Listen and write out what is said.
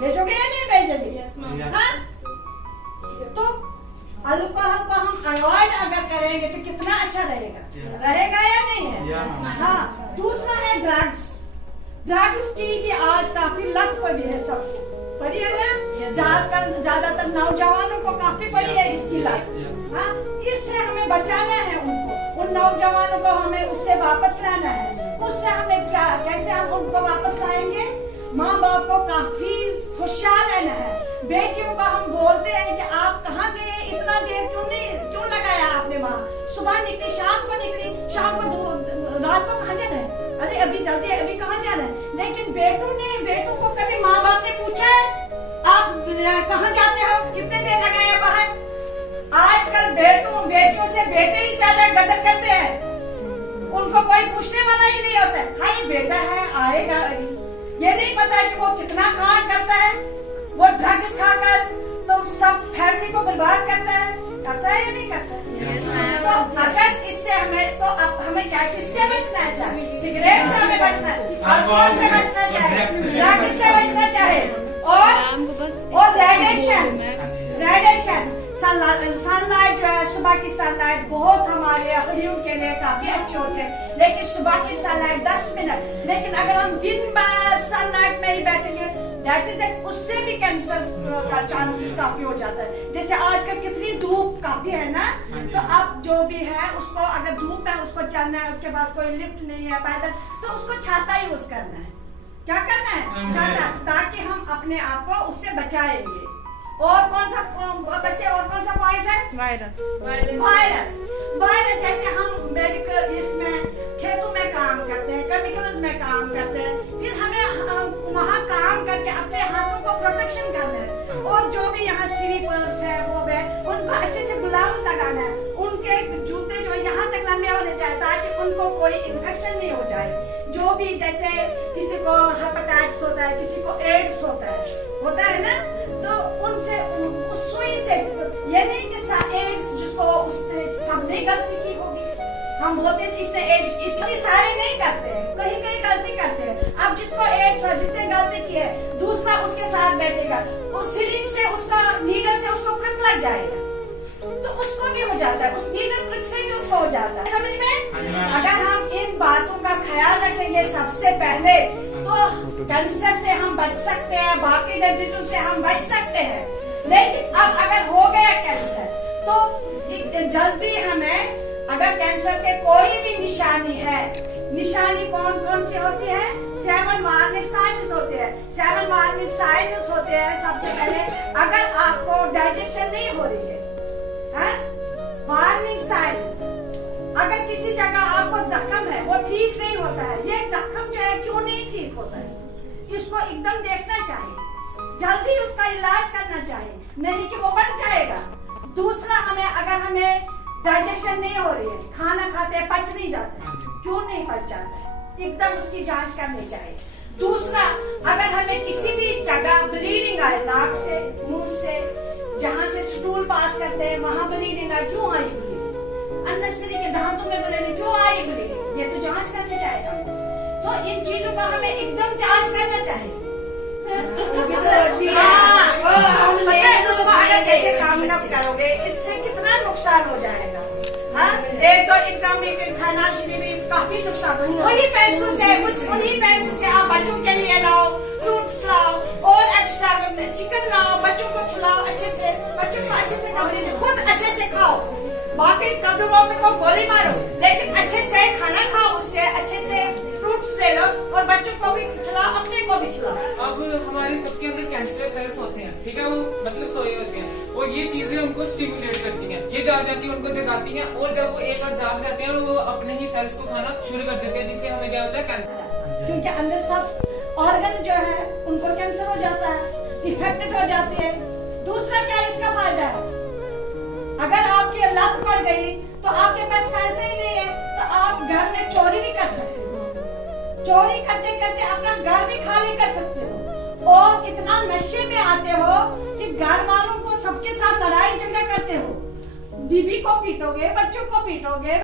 भेजोगे या नहीं भेजोगे? हाँ, तो अल्कोहल को हम अवॉइड अगर करेंगे तो कितना अच्छा रहेगा, रहेगा या नहीं है? हाँ, दूसरा है ड्रग्स। ड्रग्स की भी आज काफी लत पड़ी है सबको, पड़ी है ना? ज्यादातर नौजवानों को काफी पड़ी है इसकी लत। हाँ, इससे हमें बचाना है उनको, उन नौजवानों को हमें उससे वापस लाना है। उससे हमें क्या, कैसे हम उनको वापस लाएंगे? माँ बाप को काफी होशियार रहना है। बेटियों को हम बोलते हैं कि आप कहाँ गए, इतना देर क्यों लगाया आपने वहाँ? सुबह निकली, शाम को निकली, शाम को रात को कहाँ जाना है? अरे अभी जल्दी है, अभी कहाँ जाना है? लेकिन बेटों को कभी माँ बाप ने पूछा है आप कहाँ जाते हो, कितने देर लगाया बाहर? आजकल बेटियों से बेटे ही ज्यादा गदर करते हैं, उनको कोई पूछने वाला ही नहीं होता है। हाँ, ये बेटा है, आएगा, ये नहीं पता कि वो कितना कांड करता है, वो ड्रग्स खाकर तो सब फैमिली को बर्बाद करता है या नहीं करता है? तो अगर इससे हमें, तो अब हमें क्या, किससे बचना चाहिए? सिगरेट से हमें बचना है, अल्कोहल से बचना चाहिए, ड्रग्स से बचना चाहिए, और रेडिएशन, सनलाइट जो है, सुबह की सनलाइट बहुत हमारे हड्डियों के लिए काफी अच्छे होते हैं, लेकिन सुबह की सनलाइट 10 मिनट, लेकिन अगर हम दिन भर सनलाइट में ही बैठेंगे, उससे भी कैंसर का चांसेस काफी हो जाता है। जैसे आजकल कितनी धूप काफी है ना, तो अब जो भी है उसको, अगर धूप में उसको चलना है, उसके पास कोई लिफ्ट नहीं है पैदल, तो उसको छाता यूज करना है। क्या करना है? छाता, ताकि हम अपने आप को उससे बचाएंगे। और कौन सा बच्चे, और कौन सा पॉइंट है? वायरस जैसे हम मेडिकल इसमें खेतों में काम करते हैं, केमिकल्स में काम करते हैं, फिर हमें वहाँ काम करके अपने हाथों को प्रोटेक्शन करना है, और जो भी यहाँ स्लीपर्स है वो है, उनको अच्छे से ग्लव्स लगाना है, उनके जूते जो यहाँ तक लंबे होने चाहिए ताकि उनको कोई इन्फेक्शन नहीं हो जाए। जो भी जैसे किसी को हेपेटाइटिस होता है, किसी को एड्स होता है ना, तो उनसे उस सुई से, ये नहीं कि एड्स जिसको उसने सबने गलती की होगी, हम बोलते हैं इसने एड्स, इसलिए सारे नहीं करते हैं, कहीं कहीं गलती करते हैं। अब जिसको एड्स हो, जिसने गलती की है, दूसरा उसके साथ बैठेगा, उस सिरिंज से, उसका नीडल से उसको प्रिक लग जाएगा, तो उसको भी हो जाता है, उस नीडल प्रिक से भी उसको हो जाता है। समझ में? अगर हम इन बातों का ख्याल रखेंगे सबसे पहले, तो कैंसर से हम बच सकते हैं, बाकी डिजीजों से हम बच सकते हैं। लेकिन अब अगर हो गया कैंसर, तो जल्दी हमें, अगर कैंसर के कोई भी निशानी है, निशानी कौन कौन सी होती है? 7 वार्निंग साइन्स होते हैं। 7 वार्निंग साइन्स होते हैं। सबसे पहले, अगर आपको डाइजेशन नहीं हो रही है, वार्निंग साइन्स, अगर किसी जगह आपको जख्म है, वो ठीक नहीं होता है, ये जख्म जो है क्यों नहीं ठीक होता है, इसको एकदम देखना चाहिए, जल्दी उसका इलाज करना चाहिए, नहीं कि वो बढ़ जाएगा। दूसरा, हमें डाइजेशन नहीं हो रही है, खाना खाते हैं पच नहीं जाता, क्यों नहीं पच जाता, एकदम उसकी जांच करनी चाहिए। दूसरा, अगर हमें किसी भी जगह ब्लीडिंग आए, नाक से, मुंह से, जहाँ से स्टूल पास करते हैं वहाँ ब्लीडिंग आए, क्यों आई ब्लीडिंग? अननेसेसरी के दांतों में ब्लीडिंग, क्यों आई ब्लीडिंग? ये तो जांच करनी चाहिए। तो इन चीजों का हमें एकदम जांच करना चाहिए। अगर जैसे काम न करोगे, इससे कितना नुकसान हो जाएगा। हाँ, एक तो इकोनॉमिक फाइनेंशियली भी काफी नुकसान। वही पैसों से, उन्हीं पैसों से आप बच्चों के लिए लाओ, फ्रूट्स लाओ, और एक्स्ट्रा चिकन लाओ, बच्चों को खिलाओ अच्छे से, बच्चों को अच्छे से कपड़े दो, खुद अच्छे से खाओ, बाकी कब्रों में को गोली मारो, लेकिन अच्छे से खाना खाओ, उससे अच्छे से फ्रूट्स ले लो, और बच्चों को भी खिलाओ, अपने को भी खिलाओ। अब हमारे सबके अंदर कैंसरस सेल्स होते हैं, ठीक है, वो मतलब सोए होते हैं, और ये चीजें उनको स्टिमुलेट करती हैं, ये जाके उनको जगाती हैं, और जब वो एक बार जाग जाते हैं, वो अपने ही सेल्स को खाना शुरू कर देते हैं, जिससे हमें क्या होता है, कैंसर। क्योंकि अंदर सब ऑर्गन जो है उनको कैंसर हो जाता है, इफेक्टेड हो जाती है। दूसरा क्या इसका फायदा है? अगर आपकी लत पड़ गई तो आपके पास पैसे ही नहीं है, तो आप घर में चोरी भी कर सकते हो, चोरी करते करते अपना घर भी खाली कर सकते हो, और इतना नशे में आते हो कि घर वालों को सबके साथ लड़ाई झगड़ा करते हो, बीवी को पीटोगे, बच्चों को पीटोगे।